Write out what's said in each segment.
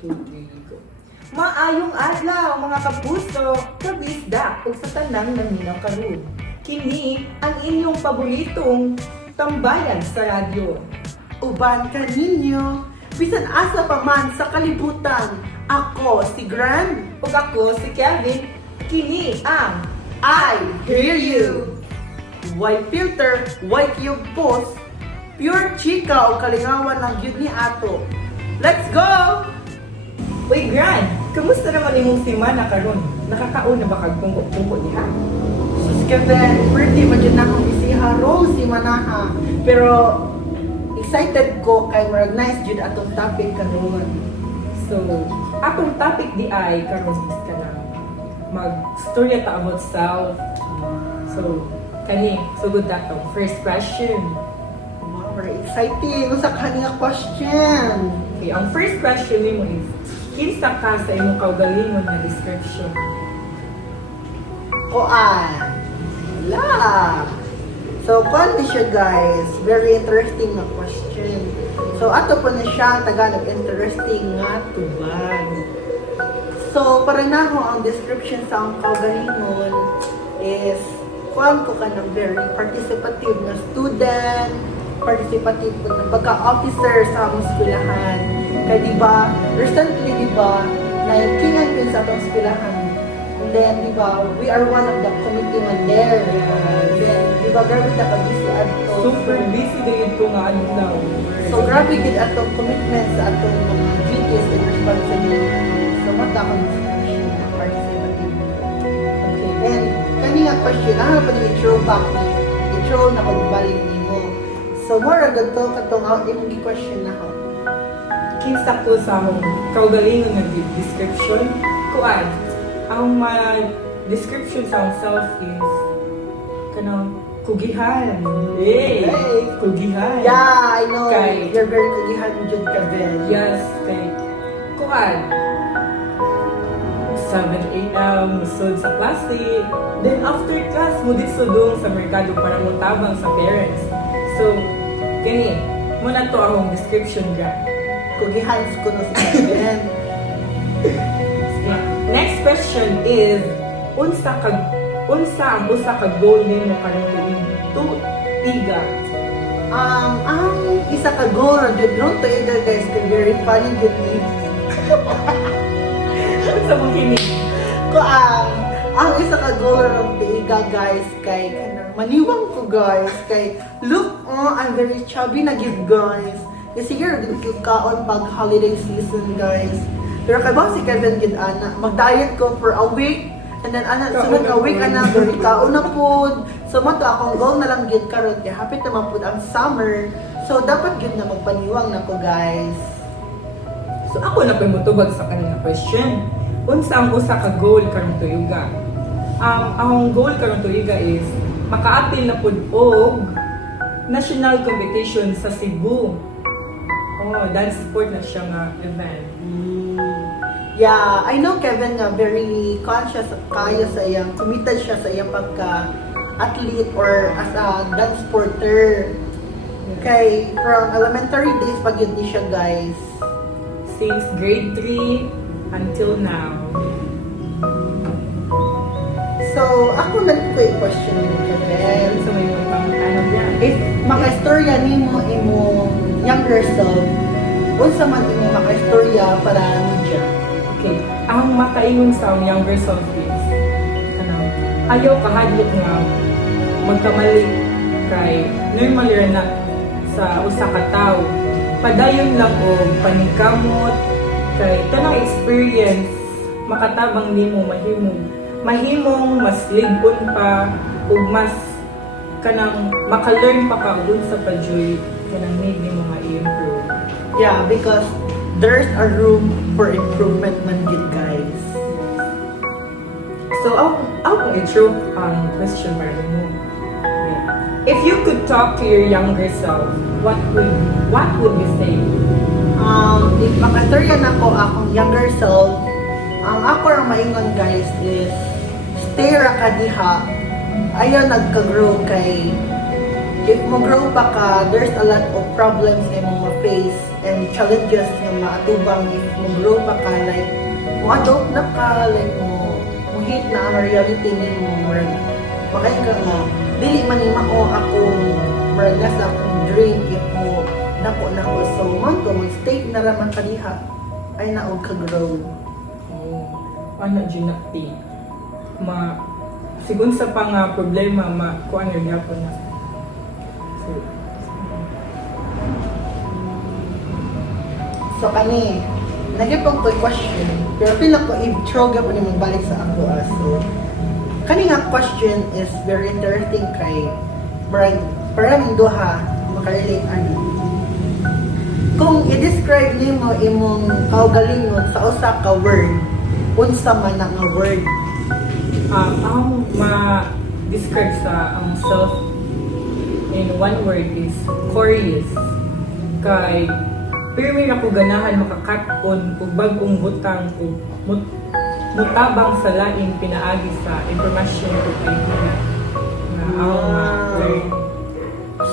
tubig. Maayong adlaw mga kapuso, kabisda ug sa tanang naminaw karon. Kini ang inyong paboritong tambayan sa radyo. Uban ka ninyo, bisan asa pa man sa kalibutan. Ako si Grand, Ug ako si Kevin, kini ang I hear you. White filter, white yung post, pure chika o kalingawan ng gyud ni ato. Let's go! Uy Gran, kamusta naman imong semana karon? Nakakauna ba kag pungko niha? Sus Kevin, pretty man dyan akong isiha, Rosie manaha. Pero excited ko kay marag nice jud atong topic karon. So, akong topic di ay karon is kanang mag-storya ta about self. So, kani sugod dato. First question. Wow, very exciting. Usa ka nga question. Okay, ang first question nimo is kinsa ka sa imong kaugalingon nga description? Koan. La. So, kuan ni siya guys. Very interesting na question. So, ato po na siya Tagalog interesting nga tubag. So, para na ho ang description sa ang kaugalingon is kuan ko ka ng very participative na student, participative po na pagka-officer sa among eskwelahan. Kaya diba, recently diba, naikingan ko sa atong eskwelahan. And then diba, we are one of the committee man there. Then diba, grabe ta ka-busy ato. Super busy din ito nga adlaw. So grabe gid atong commitment sa atong mga duties and responsibilities. So mata akong description na participative. Okay. And kani nga question, pa ni i-throwback ni i-throw na kung balik nimo. So more agad to katong imong question na ho. Kinsa ko sa akong kaugalingon nga description? Kuan, ang description sa akong self is kanang kugihan. Hey, kugihan. Yeah, I know. Kay- You're very kugihan jud ka Ben. Yes, kay kuan. 7 a.m. musod sa klase. Then after class, mudit sudong sa merkado para mutabang sa parents. So, kini, muna to akong description ga. Kugihan ko no si Ben. Next question is, unsa ang usa ka goal nimo karong tuiga? Ang isa ka goal ra jud ron to ida guys kay very funny jud ni. Unsa mo kini? Ko ang isa ka goal ra ron to ida guys kay kanang maniwang ko guys kay look I'm very chubby na gid guys. Kasi here din ko kaon pag holiday season guys. Pero kay ba si Kevin gid ana mag-diet ko for a week. And then sunod ka week very kaon na pud. So mato akong goal na lang gid karon kay hapit na man pud ang summer. So dapat gid na magpaniwang na ko guys. So ako na pamutubag sa kanila question. Unsa ang usa ka goal karong tuiga? Ang goal karong tuiga is maka-apil na pud og national competition sa Cebu. Oh, dance sport na siya nga event. Yeah, I know Kevin nga very conscious kayo sa iyang, committed siya sa iyang pagka-athlete or as a dance sporter. Kay from elementary days pag yun ni siya guys. Since grade 3 until now. So, ako na ko yung question mo Kevin. So may mga tanong yan. If maka-istorya nimo imong younger self, unsa man imong maka-istorya para niya? Okay, ang makaingon sa akong younger self is, ayaw kahadlok nga magkamali kay normal ra na sa usa ka tawo. Padayon lang og paningkamot kay tanang experience makatabang nimo mahimong mas lig-on pa ug mas kanang maka-learn pa ka ug sa pajoy kanang need nimo ma-improve. Yeah, because there's a room for improvement man gid guys. So, ako i-throw ang question para mo. If you could talk to your younger self, what would you say? If makastorya na ko akong younger self, ang ako ang maingon guys is stay ra ka diha. Ayaw nagka-grow kay if mo grow pa ka, there's a lot of problems na mo face and challenges nga maatubang if mo-grow pa ka, like, mo-adopt na ka, like, mo-hit na ang reality ni mo, murag, makain ka nga, dili man ni mao akong, murag, nasa akong dream if mo, nako, so, man to, mag-stay na raman ka diha, ay naog ka grow. Ano ginakti sigun sa pang problema kuan ra gyapon na. So kani, nagipong ko question, pero pila ko i-throw gyapon ni magbalik sa ako. So kani nga question is very interesting kay parang duha makarelate ani. Kung i-describe nimo imong kaugalingon sa usa ka word, unsa man na nga word? Ang ma-describe sa ang self in one word is curious. Kay pirmi na ko ganahan makakaton og bag-ong butang o mutabang sa laing pinaagi sa impormasyon ko kay na learn.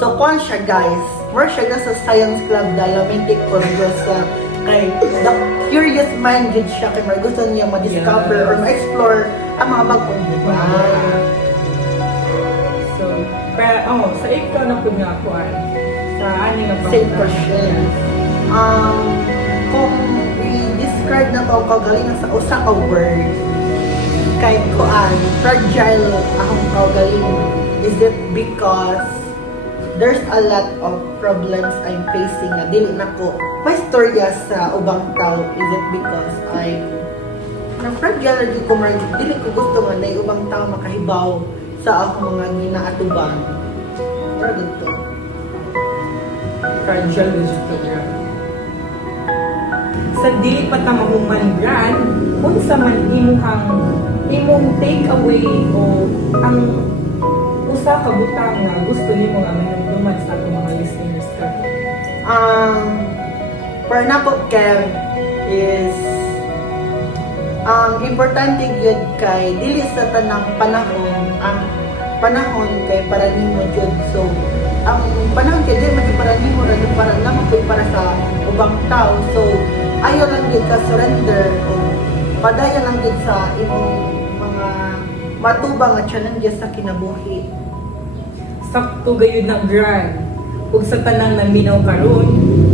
So kung siya guys, more siya na sa science club dahil romantic progress sa kay the curious mind gid siya kay may gusto niya ma-discover or ma-explore ang mga bagong butang. So, pero sa ikaw na po nga ako sa ani nga Same question. Kung i-describe na ko kaugalingon sa usa ka word, kay kuan, fragile akong kaugalingon. Is it because there's a lot of problems I'm facing na dili na ko maistorya sa ubang tao? Is it because na fragile na ko man dili ko gusto nga na ubang tao makahibaw sa akong mga ginaatubang? Or ganito. fragile vegetarian. Sa dili pa ta mahuman brand, unsa man imong take away o ang usa ka butang nga gusto nimo nga manumduman sa atong mga listeners ka. For example, Kev, is importante gyud kay dili sa tanang panahon ang panahon kay para nimo jud. So ang panahon kay dili man para nimo ra jud para lamang kay para sa ubang tao. So ayo lang gyud ka surrender o padayon lang gyud sa imong mga matubang nga challenges sa kinabuhi. Sakto gayud na grand ug sa tanang naminaw karon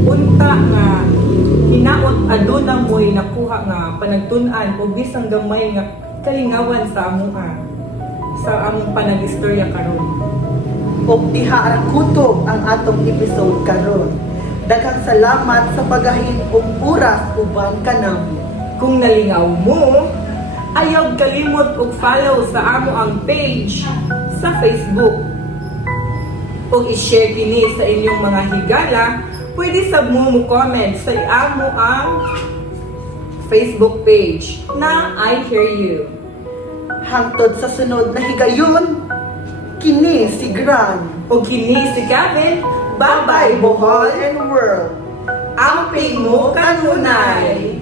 unta nga hinaot aduna mo'y nakuha nga panagtun-an ug bisang gamay nga kalingawan sa amuha sa among panag-istorya karon. O diha ra kutob ang atong episode karon. Daghang salamat sa pagahim og oras uban kanang. Kung nalingaw mo, ayaw kalimot og follow sa amo ang page sa Facebook. O i-share kini sa inyong mga higala, pwede sab mo comment sa amo ang Facebook page na I Hear You. Hangtod sa sunod na higayon, kini si Gran. O kini si Kevin, Bye-bye, Bohol and World. Amping mo kanunay!